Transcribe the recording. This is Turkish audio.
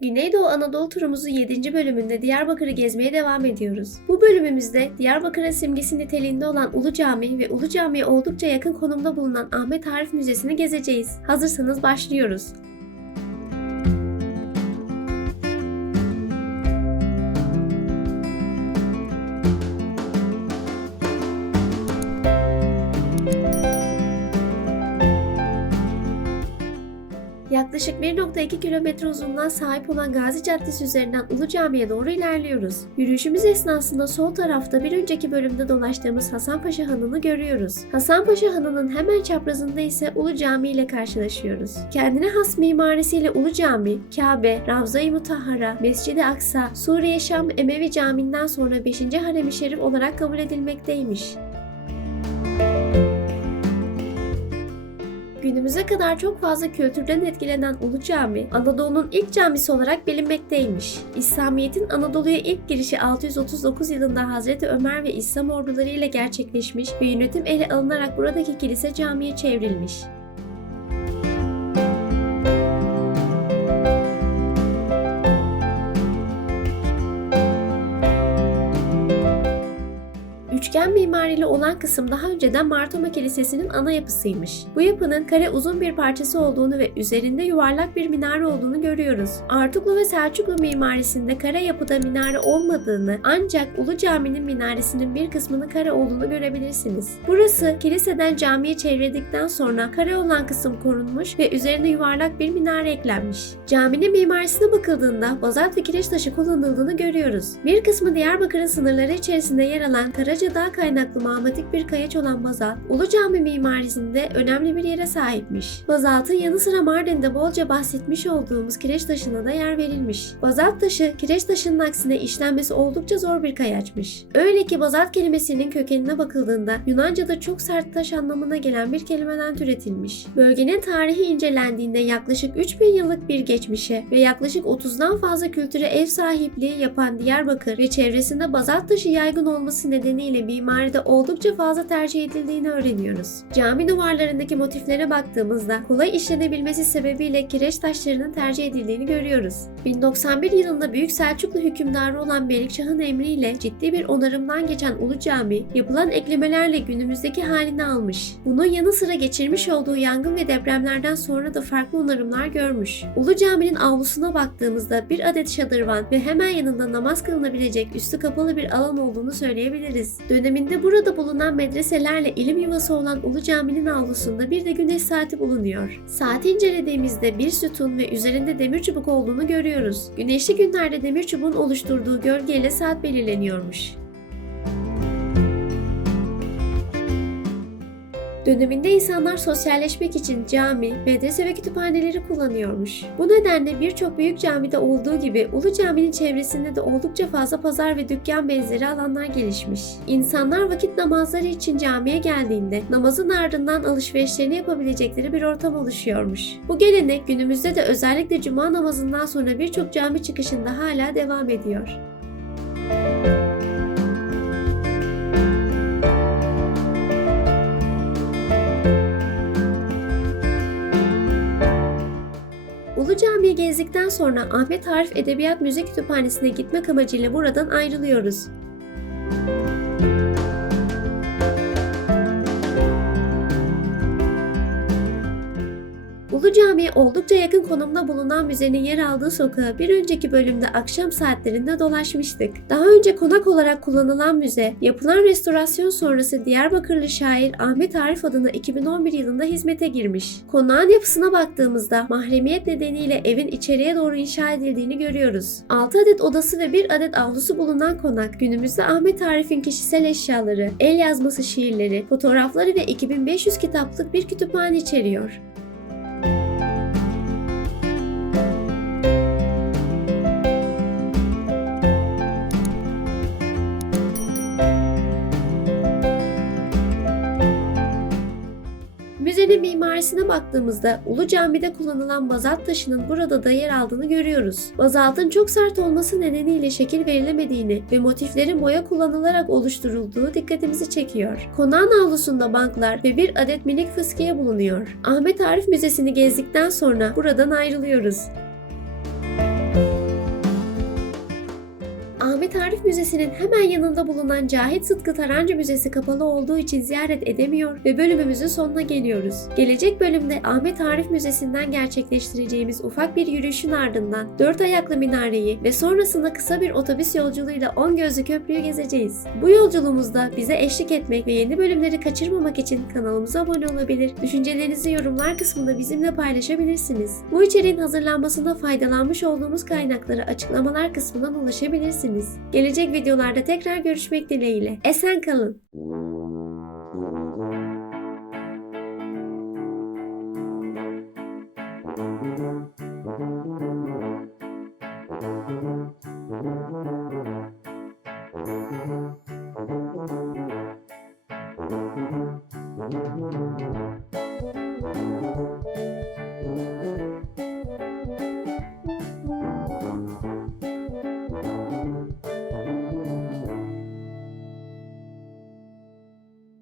Güneydoğu Anadolu turumuzu 7. bölümünde Diyarbakır'ı gezmeye devam ediyoruz. Bu bölümümüzde Diyarbakır'ın simgesi niteliğinde olan Ulu Cami ve Ulu Cami'ye oldukça yakın konumda bulunan Ahmet Arif Müzesi'ni gezeceğiz. Hazırsanız başlıyoruz. Yaklaşık 1.2 kilometre uzunluğa sahip olan Gazi Caddesi üzerinden Ulu Cami'ye doğru ilerliyoruz. Yürüyüşümüz esnasında sol tarafta bir önceki bölümde dolaştığımız Hasanpaşa Hanı'nı görüyoruz. Hasanpaşa Hanı'nın hemen çaprazında ise Ulu Cami ile karşılaşıyoruz. Kendine has mimarisiyle Ulu Cami, Kabe, Ravza-i Mutahhara, Mescid-i Aksa, Suriye Şam Emevi Camii'nden sonra 5. Harem-i Şerif olarak kabul edilmekteymiş. Günümüze kadar çok fazla kültürden etkilenen Ulu Cami, Anadolu'nun ilk camisi olarak bilinmekteymiş. İslamiyet'in Anadolu'ya ilk girişi 639 yılında Hazreti Ömer ve İslam orduları ile gerçekleşmiş ve yönetim ele alınarak buradaki kilise camiye çevrilmiş. Üçgen mimarili olan kısım daha önceden Martoma Kilisesi'nin ana yapısıymış. Bu yapının kare uzun bir parçası olduğunu ve üzerinde yuvarlak bir minare olduğunu görüyoruz. Artuklu ve Selçuklu mimarisinde kare yapıda minare olmadığını ancak Ulu Cami'nin minaresinin bir kısmının kare olduğunu görebilirsiniz. Burası kiliseden camiye çevrildikten sonra kare olan kısım korunmuş ve üzerine yuvarlak bir minare eklenmiş. Caminin mimarisine bakıldığında bazalt ve kireç taşı kullanıldığını görüyoruz. Bir kısmı Diyarbakır'ın sınırları içerisinde yer alan Karaca Dağ kaynaklı mağmatik bir kayaç olan bazalt, Ulu Cami mimarisinde önemli bir yere sahipmiş. Bazaltın yanı sıra Mardin'de bolca bahsetmiş olduğumuz kireç taşına da yer verilmiş. Bazalt taşı kireç taşının aksine işlenmesi oldukça zor bir kayaçmış. Öyle ki bazalt kelimesinin kökenine bakıldığında Yunanca'da çok sert taş anlamına gelen bir kelimeden türetilmiş. Bölgenin tarihi incelendiğinde yaklaşık 3000 yıllık bir geçmişe ve yaklaşık 30'dan fazla kültüre ev sahipliği yapan Diyarbakır ve çevresinde bazalt taşı yaygın olması nedeniyle mimaride oldukça fazla tercih edildiğini öğreniyoruz. Cami duvarlarındaki motiflere baktığımızda kolay işlenebilmesi sebebiyle kireç taşlarının tercih edildiğini görüyoruz. 1091 yılında Büyük Selçuklu hükümdarı olan Melikşah'ın emriyle ciddi bir onarımdan geçen Ulu Cami, yapılan eklemelerle günümüzdeki halini almış. Bunun yanı sıra geçirmiş olduğu yangın ve depremlerden sonra da farklı onarımlar görmüş. Ulu Cami'nin avlusuna baktığımızda bir adet şadırvan ve hemen yanında namaz kılınabilecek üstü kapalı bir alan olduğunu söyleyebiliriz. Döneminde burada bulunan medreselerle ilim yuvası olan Ulu Cami'nin avlusunda bir de güneş saati bulunuyor. Saati incelediğimizde bir sütun ve üzerinde demir çubuk olduğunu görüyoruz. Güneşli günlerde demir çubuğun oluşturduğu gölgeyle saat belirleniyormuş. Döneminde insanlar sosyalleşmek için cami, medrese ve kütüphaneleri kullanıyormuş. Bu nedenle birçok büyük camide olduğu gibi Ulu Cami'nin çevresinde de oldukça fazla pazar ve dükkan benzeri alanlar gelişmiş. İnsanlar vakit namazları için camiye geldiğinde namazın ardından alışverişlerini yapabilecekleri bir ortam oluşuyormuş. Bu gelenek günümüzde de özellikle cuma namazından sonra birçok cami çıkışında hala devam ediyor. Gezdikten sonra Ahmet Arif Edebiyat Müze Kütüphanesi'ne gitmek amacıyla buradan ayrılıyoruz. Ulu Cami'ye oldukça yakın konumda bulunan müzenin yer aldığı sokağı bir önceki bölümde akşam saatlerinde dolaşmıştık. Daha önce konak olarak kullanılan müze, yapılan restorasyon sonrası Diyarbakırlı şair Ahmet Arif adına 2011 yılında hizmete girmiş. Konağın yapısına baktığımızda mahremiyet nedeniyle evin içeriye doğru inşa edildiğini görüyoruz. 6 adet odası ve 1 adet avlusu bulunan konak günümüzde Ahmet Arif'in kişisel eşyaları, el yazması şiirleri, fotoğrafları ve 2500 kitaplık bir kütüphane içeriyor. Mimarisine baktığımızda Ulu Cami'de kullanılan bazalt taşının burada da yer aldığını görüyoruz. Bazaltın çok sert olması nedeniyle şekil verilemediğini ve motiflerin boya kullanılarak oluşturulduğu dikkatimizi çekiyor. Konağın avlusunda banklar ve bir adet minik fıskiye bulunuyor. Ahmet Arif Müzesi'ni gezdikten sonra buradan ayrılıyoruz. Ahmet Arif Müzesi'nin hemen yanında bulunan Cahit Sıtkı Tarancı Müzesi kapalı olduğu için ziyaret edemiyor ve bölümümüzün sonuna geliyoruz. Gelecek bölümde Ahmet Arif Müzesi'nden gerçekleştireceğimiz ufak bir yürüyüşün ardından dört ayaklı minareyi ve sonrasında kısa bir otobüs yolculuğuyla On Gözlü Köprü'yü gezeceğiz. Bu yolculuğumuzda bize eşlik etmek ve yeni bölümleri kaçırmamak için kanalımıza abone olabilir, düşüncelerinizi yorumlar kısmında bizimle paylaşabilirsiniz. Bu içeriğin hazırlanmasında faydalanmış olduğumuz kaynakları açıklamalar kısmından ulaşabilirsiniz. Gelecek videolarda tekrar görüşmek dileğiyle. Esen kalın.